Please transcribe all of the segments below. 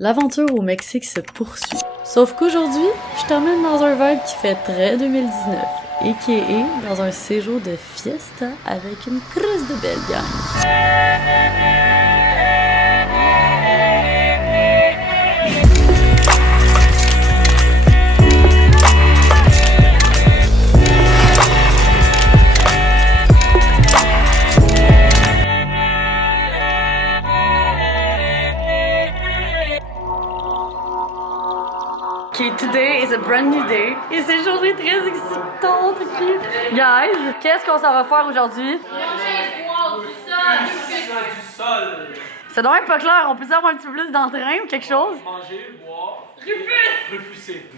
L'aventure au Mexique se poursuit. Sauf qu'aujourd'hui, je t'emmène dans un vibe qui fait très 2019, a.k.a. dans un séjour de fiesta avec une crise de belle gang. Okay, today is a brand new day. Et c'est une journée très excitante, ok? Guys, qu'est-ce qu'on s'en va faire aujourd'hui? Manger, boire du sol. C'est donc pas clair, on peut avoir un petit peu plus d'entrain ou quelque chose? Manger, boire, refuser.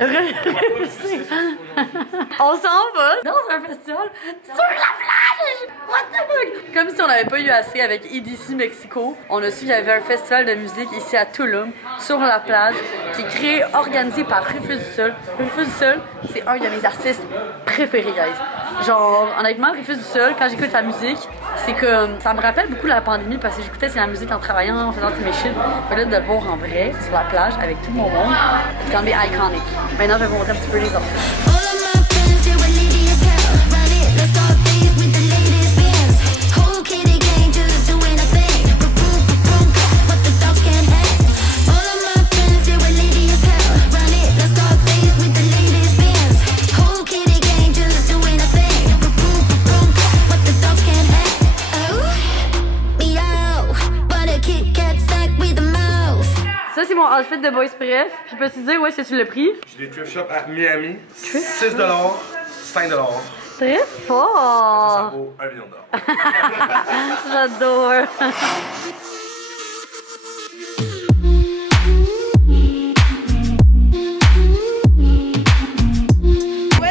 On s'en va dans un festival sur la plage! What the fuck? Comme si on n'avait pas eu assez avec EDC Mexico, on a su qu'il y avait un festival de musique ici à Tulum, sur la plage, qui est créé, organisé par Rufus du Sol. Rufus du Sol, c'est un de mes artistes préférés, guys. Genre, honnêtement, Rufus du Sol, quand j'écoute sa musique, c'est que ça me rappelle beaucoup la pandémie parce que j'écoutais la musique en travaillant, en faisant tous mes shit. Là, de le voir en vrai, sur la plage, avec tout mon monde, c'est quand même iconic. Maintenant, je vais vous montrer un petit peu les autres. Ça, c'est mon outfit de Boys Pref. Je peux te dire où est-ce que tu l'as pris? J'ai des thrift shops à Miami. 6 $, 5 $. Très Ça fort! vaut $1 million. J'adore!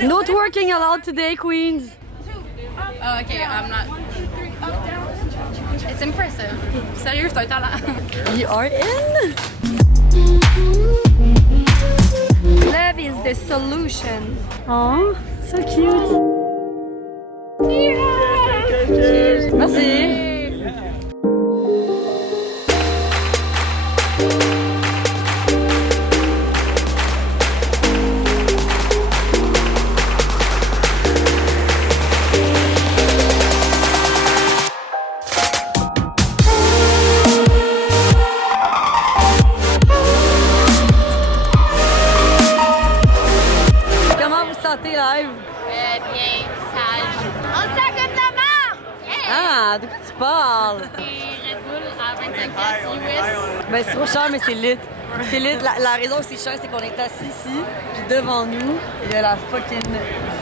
No twerking allowed today, queens! Oh, okay, I'm not. It's impressive. Sérieux, c'est un talent. You are in? Love is the solution. Oh, so cute! Merci! Live. Bien, sage. On se sent comme la marque! Ah, de quoi tu parles? Et Red Bull à 25$ US. Ben, c'est trop cher, mais c'est lit. C'est lit. La raison que c'est cher, c'est qu'on est assis ici, puis devant nous, il y a la fucking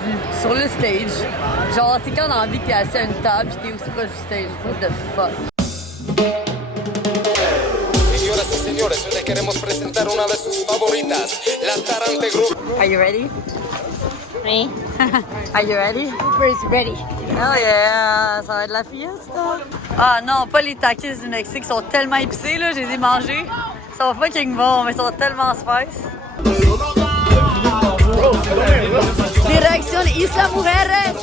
vue sur le stage. Genre, c'est quand on a envie que t'es assis à une table, puis t'es aussi proche du stage. What the fuck? Señoras y señores, les queremos presentar una de sus favoritas, la Tarante Group. Are you ready? Oui. Are you ready? Cooper is ready. Oh yeah, ça va être la fiesta. Ah non, pas les takis du Mexique, ils sont tellement épicés, là, je les ai mangés. Ils sont fucking bons, mais ils sont tellement spice. Direction Isla Mujeres.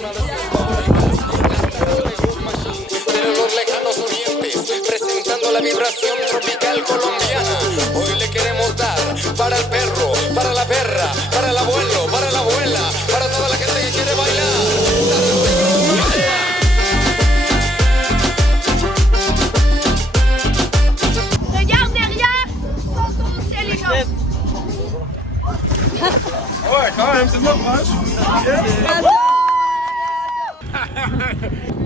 De los lejanos orientes, presentando la vibración tropical colombiana. Hoy le queremos dar para el perro, para la perra, para el abuelo, para la abuela, para toda la gente que quiere bailar. Regarde derrière! C'est les gens! Ouais, quand même, c'est pas proche.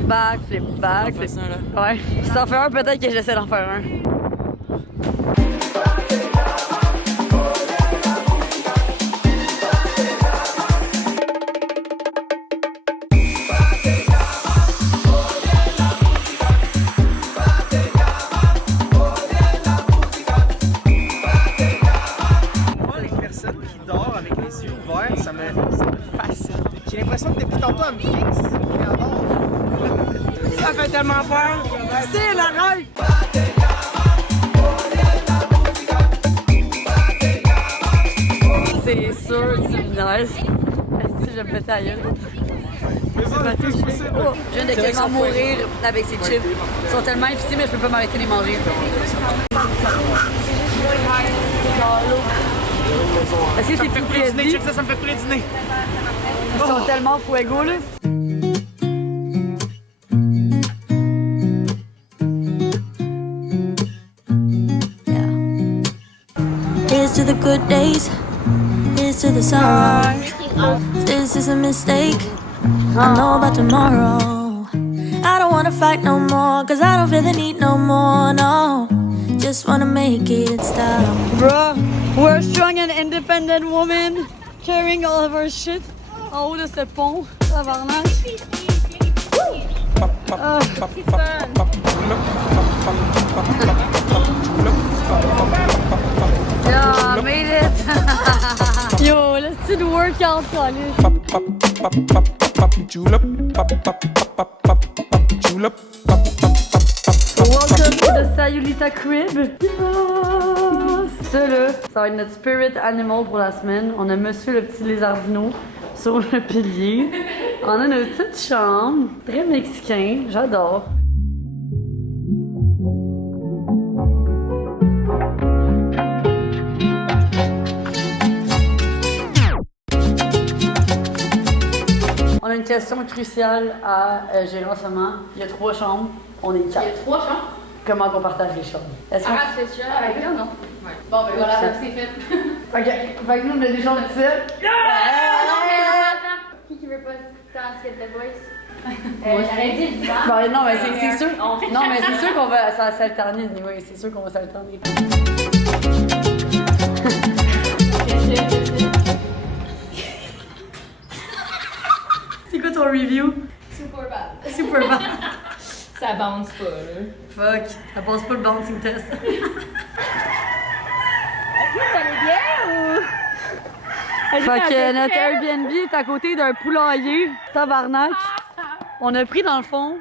Backflip, backflip. Ouais. Si t'en fais un, peut-être que j'essaie d'en faire un. Moi, les personnes qui dorment avec les yeux ouverts, ça me fascine. J'ai l'impression que depuis tantôt, elle me fixe et elle dort. Ça fait tellement peur. C'est la règle. C'est sûr, tu me niaises. Est-ce que je vais me péter à gueule? Oh, je viens de quasiment mourir avec ces chips. Ils sont tellement épicés, mais je peux pas m'arrêter de les manger. Est-ce que c'est tout prévu? Check ça, ça me fait couler du nez. Ils sont tellement fuego, là. Here's to the good days, here's to the sorrows. This is a mistake, I know about tomorrow. I don't wanna fight no more, cause I don't feel the need no more, no. Just wanna make it stop. Bruh, we're a strong and independent woman carrying all of our shit en haut de ce pont. Tabarnak. Yeah, made it. Yo, let's do the workout, Colin. Welcome to the Sayulita Crib. Yes. Ça là, ça va être notre spirit animal pour la semaine. On a Monsieur le petit lézardino sur le pilier. On a notre petite chambre, très mexicain, j'adore. On a une question cruciale à gérer en ce moment. Il y a 3 chambres, on est 4. Il y a 3 chambres. Comment on partage les chambres? Est-ce qu'on... C'est sûr, avec lui ou non? Ouais. Bon, ben voilà, c'est fait. Ok, fait que nous on a des chambres ici. Non, mais attends. Qui veut pas dans Skate the Boys? J'aurais dit le dimanche. Ben, non, mais c'est sûr. Non, mais c'est sûr qu'on va s'alterner. Oui, c'est sûr qu'on va s'alterner. C'est quoi ton review? Super bad. Super bad. Ça bounce pas, là. Fuck, ça passe pas le bouncing test. Fait que notre Airbnb est à côté d'un poulailler, tabarnak. On a pris dans le fond,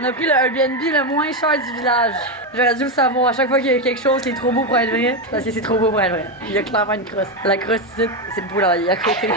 on a pris le Airbnb le moins cher du village. J'aurais dû le savoir, à chaque fois qu'il y a quelque chose qui est trop beau pour être vrai, parce que c'est trop beau pour être vrai. Il y a clairement une crosse. La crosse ici, c'est le poulailler à côté.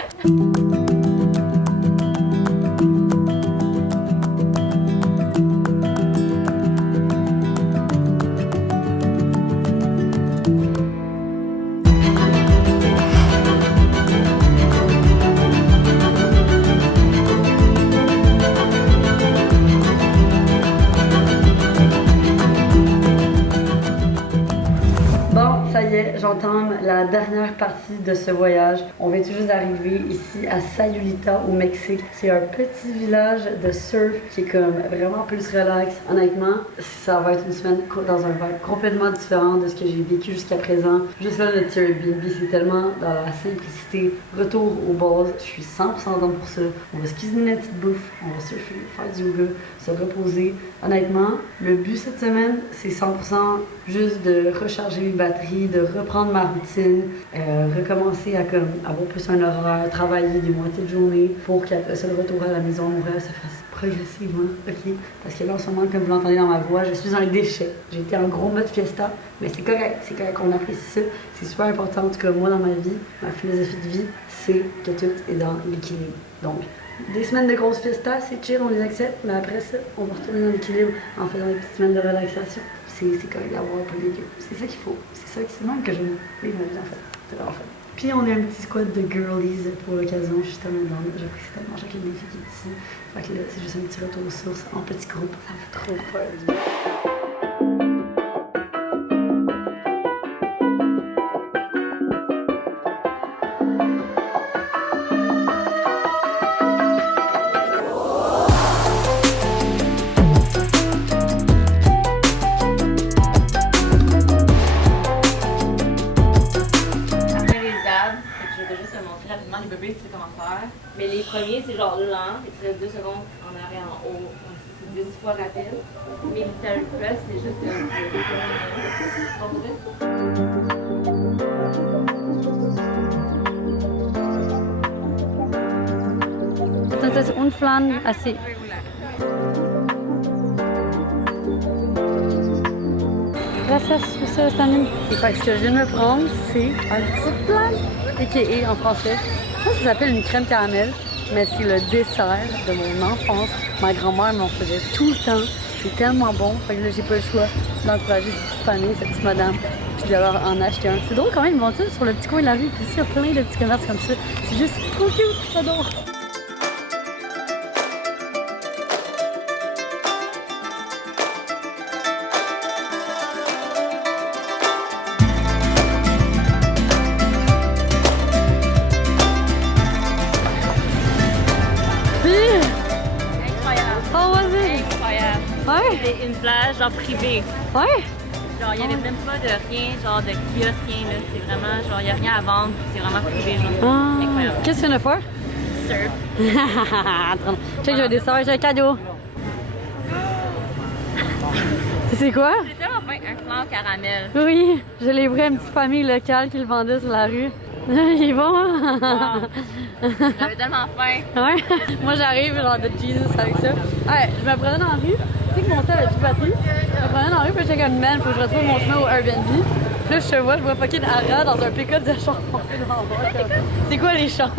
J'entame la dernière partie de ce voyage. On vient tout juste d'arriver ici à Sayulita au Mexique. C'est un petit village de surf qui est comme vraiment plus relax. Honnêtement, ça va être une semaine dans un vibe complètement différent de ce que j'ai vécu jusqu'à présent. Juste là, notre Airbnb, c'est tellement dans la simplicité. Retour aux bases, je suis 100% down pour ça. On va se cuisiner une petite bouffe, on va surfer, faire du yoga, se reposer. Honnêtement, le but cette semaine, c'est 100% juste de recharger mes batteries, de reprendre ma routine, recommencer à comme avoir plus un horaire, travailler des moitiés de journée pour qu'après ça, le retour à la maison, mon rêve se fasse progressivement, ok? Parce que là, en ce moment, comme vous l'entendez dans ma voix, je suis un déchet. J'ai été en gros mode fiesta, mais c'est correct, qu'on apprécie ça. C'est super important, en tout cas, moi, dans ma vie, ma philosophie de vie, c'est que tout est dans l'équilibre. Donc, des semaines de grosse fiesta, c'est chill, on les accepte, mais après ça, on va retourner dans l'équilibre en faisant des petites semaines de relaxation. C'est correct d'avoir un peu les deux. C'est ça qu'il faut. C'est même que je vivre ma vie, en fait. C'est vraiment fait. Puis on est un petit squad de girlies pour l'occasion, justement, dans j'apprécie tellement chacune des filles qui est ici. Fait que là, c'est juste un petit retour aux sources en petit groupe. Ça me fait trop peur. Les bébés, tu sais comment faire. Mais les premiers, c'est genre lent, et tu restes 2 secondes en arrière en haut. C'est 10 fois rapide. Military press, c'est juste Entonces, un flan así. Gracias, monsieur Stanley. Fait que ce que je viens de me prendre, c'est un petit flan, a.k.a. en français. Je pense que ça s'appelle une crème caramel, mais c'est le dessert de mon enfance. Ma grand-mère m'en faisait tout le temps. C'est tellement bon. Fait que là, j'ai pas le choix d'encourager cette petite famille, cette petite madame. Puis puis de leur en acheter un. C'est drôle quand même, ils vont sur le petit coin de la rue, puis ici, il y a plein de petits commerces comme ça. C'est juste trop cute, j'adore. Ouais? C'est une plage genre privée. Ouais? Genre, il n'y avait même pas de rien, genre de kiosque, rien là. C'est vraiment, genre, il n'y a rien à vendre, c'est vraiment privé, genre. Incroyable. Qu'est-ce que tu viens de faire? Surf. Check, j'ai des sœurs, j'ai un cadeau. C'est quoi? C'est tellement fin, un flan au caramel. Oui, je l'ai pris à une petite famille locale qui le vendait sur la rue. Il est bon, hein? Wow. J'avais tellement faim. Ouais. Moi, j'arrive genre de Jesus avec ça. Ouais, je me prenais dans la rue. Tu sais que mon tel a plus de batterie. Je me prenais dans la rue, puis j'étais comme, man, faut que je retrouve mon chemin au Airbnb. Puis là, je vois fucking Ara dans un pick-up de char. C'est quoi les chances?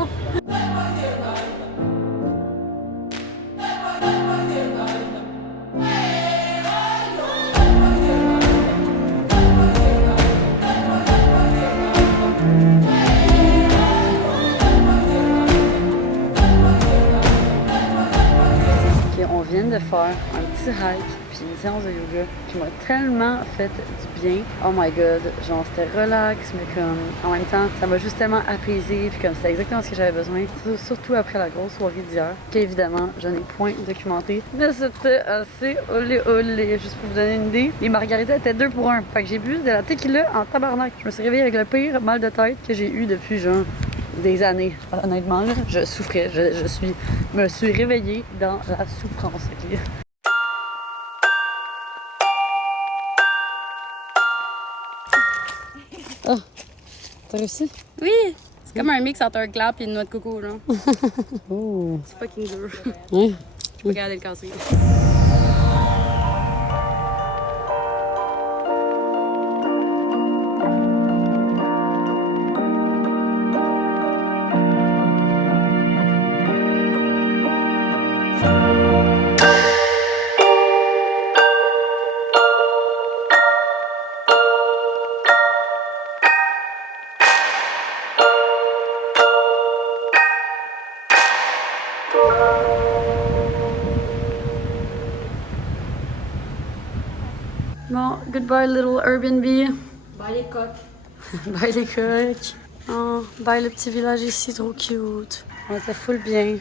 On vient de faire un petit hike puis une séance de yoga qui m'a tellement fait du bien. Oh my god, genre c'était relax, mais comme en même temps, ça m'a juste tellement apaisé puis comme c'était exactement ce que j'avais besoin, surtout après la grosse soirée d'hier, qu'évidemment je n'ai point documenté, mais c'était assez olé. Juste pour vous donner une idée, les margaritas étaient 2 pour 1, fait que j'ai bu de la tequila en tabarnak. Je me suis réveillée avec le pire mal de tête que j'ai eu depuis genre des années. Honnêtement, là, je souffrais. Me suis réveillée dans la souffrance. Okay? Oh, t'as réussi? Oui! C'est comme un mix entre un clap et une noix de coco, genre. Oh. C'est fucking dur. Ouais. Je peux garder le casser. Bon, goodbye little Airbnb. Bye les coques. Bye les coques. Oh, bye le petit village ici, trop cute. On était full bien.